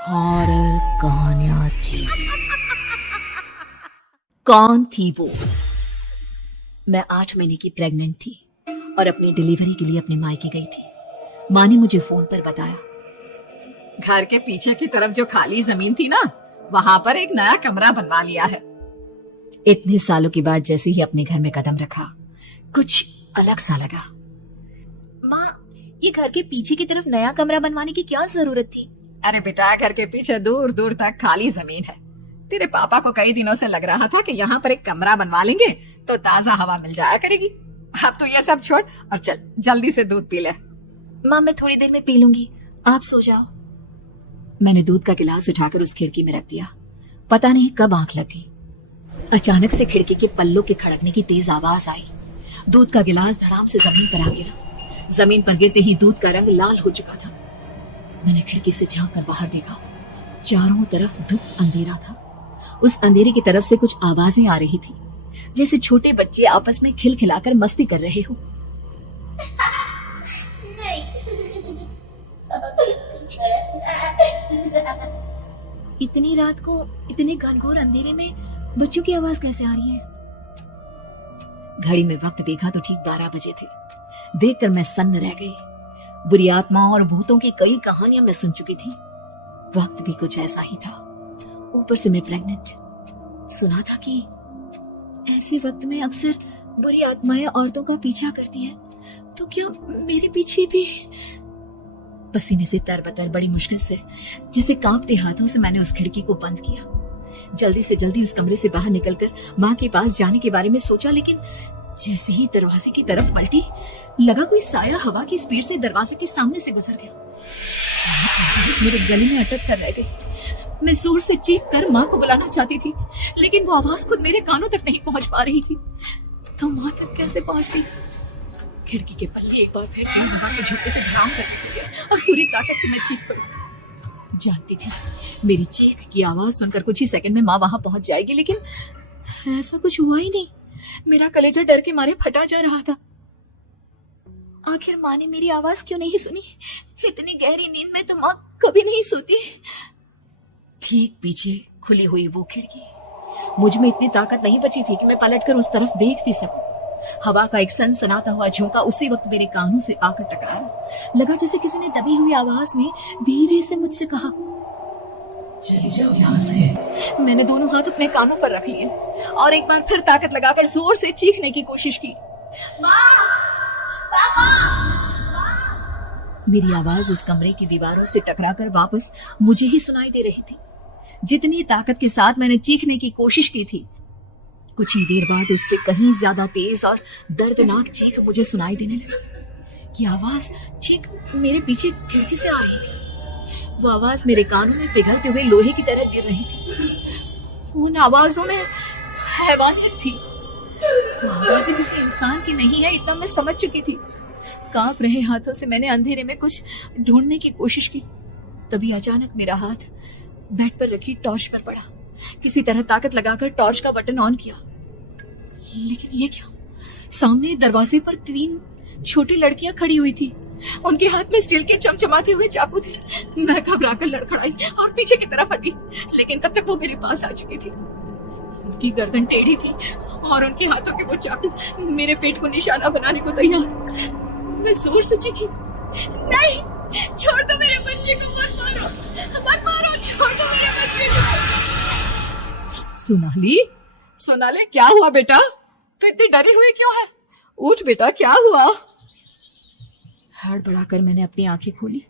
Horror कहानियां थी। कौन थी वो? मैं 8 महीने की प्रेग्नेंट थी और अपनी डिलीवरी के लिए अपने मायके गई थी। माँ ने मुझे फोन पर बताया, घर के पीछे की तरफ जो खाली जमीन थी ना, वहां पर एक नया कमरा बनवा लिया है। इतने सालों के बाद जैसे ही अपने घर में कदम रखा, कुछ अलग सा लगा। माँ, ये घर के पीछे की तरफ नया कमरा बनवाने की क्या जरूरत थी? अरे बेटा, घर के पीछे दूर दूर तक खाली जमीन है। तेरे पापा को कई दिनों से लग रहा था कि यहाँ पर एक कमरा बनवा लेंगे तो ताजा हवा मिल जाया करेगी। अब तो ये सब छोड़ और चल जल्दी से दूध पी ले। माँ, मैं थोड़ी देर में पी लूंगी, आप सो जाओ। मैंने दूध का गिलास उठाकर उस खिड़की में रख दिया। पता नहीं कब आंख लगी, अचानक से खिड़की के पल्लों के खड़कने की तेज आवाज आई। दूध का गिलास धड़ाम से जमीन पर आ गिरा। जमीन पर गिरते ही दूध का रंग लाल हो चुका था। मैंने खिड़की से झांक कर बाहर देखा। चारों तरफ धूप अंधेरा था। उस अंधेरे की तरफ से कुछ आवाजें आ रही थी, जैसे छोटे बच्चे आपस में खिलखिलाकर मस्ती कर रहे हो। इतनी रात को इतने घनघोर अंधेरे में बच्चों की आवाज कैसे आ रही है? घड़ी में वक्त देखा तो ठीक 12 बजे थे। देखकर मैं सन्न रह गई। बुरी आत्माओं और भूतों की कई कहानियां मैं सुन चुकी थी। वक्त भी कुछ ऐसा ही था। ऊपर से मैं प्रेग्नेंट। सुना था कि ऐसे वक्त में अक्सर बुरी आत्माएं औरतों का पीछा करती है, तो क्या मेरे पीछे भी? पसीने से तरबतर बड़ी मुश्किल से, जिसे कांपते हाथों से मैंने उस खिड़की को बंद किया। जल्दी से जल्दी उस कमरे से बाहर निकलकर माँ के पास जाने के बारे में सोचा, लेकिन जैसे ही दरवाजे की तरफ पलटी, लगा कोई साया हवा की स्पीड से दरवाजे के सामने से गुजर गया। मेरे गले में अटक कर रह गई। मैं जोर से चीख कर माँ को बुलाना चाहती थी, लेकिन वो आवाज खुद मेरे कानों तक नहीं पहुंच पा रही थी। तो माँ तक कैसे पहुंच गई? खिड़की के पल्ले एक बार फिर तेज हवा के झोंके से धड़ाम करने लगे और पूरी ताकत से मैं चीख पड़ी। जानती थी मेरी चीख की आवाज सुनकर कुछ ही सेकंड में माँ वहां पहुंच जाएगी, लेकिन ऐसा कुछ हुआ ही नहीं। मेरा कलेजा डर के मारे फटा जा रहा था। आखिर माँ ने मेरी आवाज क्यों नहीं सुनी? इतनी गहरी नींद में तो माँ कभी नहीं सोती। ठीक पीछे खुली हुई वो खिड़की। मुझ में इतनी ताकत नहीं बची थी कि मैं पलटकर उस तरफ देख भी सकूं। हवा का एक सनसनाता हुआ झोंका उसी वक्त मेरे कानों से आकर टकराया। लगा जैसे किसी ने दबी हुई आवाज में धीरे से मुझसे कहा, चली जाओ यहाँ से। मैंने दोनों हाथ अपने कानों पर रख लिए और एक बार फिर ताकत लगाकर जोर से चीखने की कोशिश की। मेरी आवाज उस कमरे की दीवारों से टकराकर वापस मुझे ही सुनाई दे रही थी। जितनी ताकत के साथ मैंने चीखने की कोशिश की थी, कुछ ही देर बाद उससे कहीं ज्यादा तेज और दर्दनाक चीख मुझे सुनाई देने लगा। ये आवाज ठीक मेरे पीछे खिड़की से आ रही थी। वो आवाज मेरे कानों में पिघलते हुए लोहे की तरह गिर रही थी। उन आवाजों में हैवानियत थी। वो आवाजें किसी इंसान की नहीं है, इतना मैं समझ चुकी थी। कांप रहे हाथों से मैंने अंधेरे में कुछ ढूंढने की कोशिश की। तभी अचानक मेरा हाथ बेड पर रखी टॉर्च पर पड़ा। किसी तरह ताकत लगाकर टॉर्च का बटन ऑन किया, लेकिन ये क्या? सामने दरवाजे पर 3 छोटी लड़कियां खड़ी हुई थी। उनके हाथ में स्टील के चमचमाते हुए चाकू थे। मैं घबराकर लड़खड़ाई और पीछे की तरफ हटी, लेकिन तब तक वो मेरे पास आ चुकी थी। उनकी गर्दन टेढ़ी थी और उनके हाथों के वो चाकू मेरे पेट को निशाना बनाने को तैयार। मैं जोर से चीखी, नहीं, छोड़ दो मेरे बच्चे को, मत मारो, मत मारो, छोड़ दो मेरे बच्चे को। सोनाली, क्या हुआ बेटा? तो इतनी डरी हुई क्यों है? उठ बेटा, क्या हुआ? हड़बड़ाकर मैंने अपनी आंखें खोली।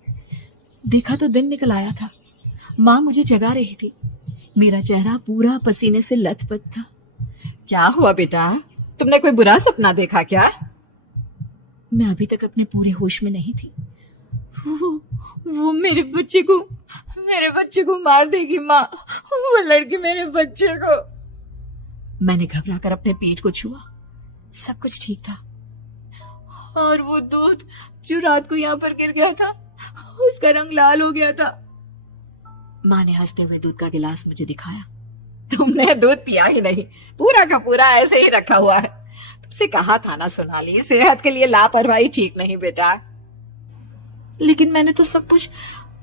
देखा तो दिन निकल आया था। माँ मुझे जगा रही थी। मेरा चेहरा पूरा पसीने से लथपथ था। क्या हुआ बेटा? तुमने कोई बुरा सपना देखा क्या? मैं अभी तक अपने पूरे होश में नहीं थी। वो मेरे बच्चे को मार देगी माँ। वो लड़की मेरे बच्चे को। मैंने घबराकर अपने पेट को छुआ। सब कुछ ठीक था। और वो दूध जो रात को यहाँ पर गिर गया था, उसका रंग लाल हो गया था। माँ ने हंसते हुए दूध का गिलास मुझे दिखाया। तुमने दूध पिया ही नहीं, पूरा का पूरा ऐसे ही रखा हुआ है। तुमसे कहा था ना सोनाली, सेहत के लिए लापरवाही ठीक नहीं बेटा। लेकिन मैंने तो सब कुछ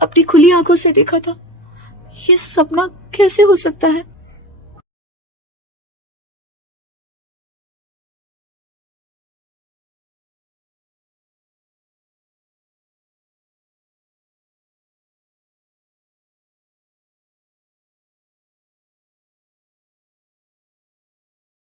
अपनी खुली आंखों से देखा था। ये सपना कैसे हो सकता है?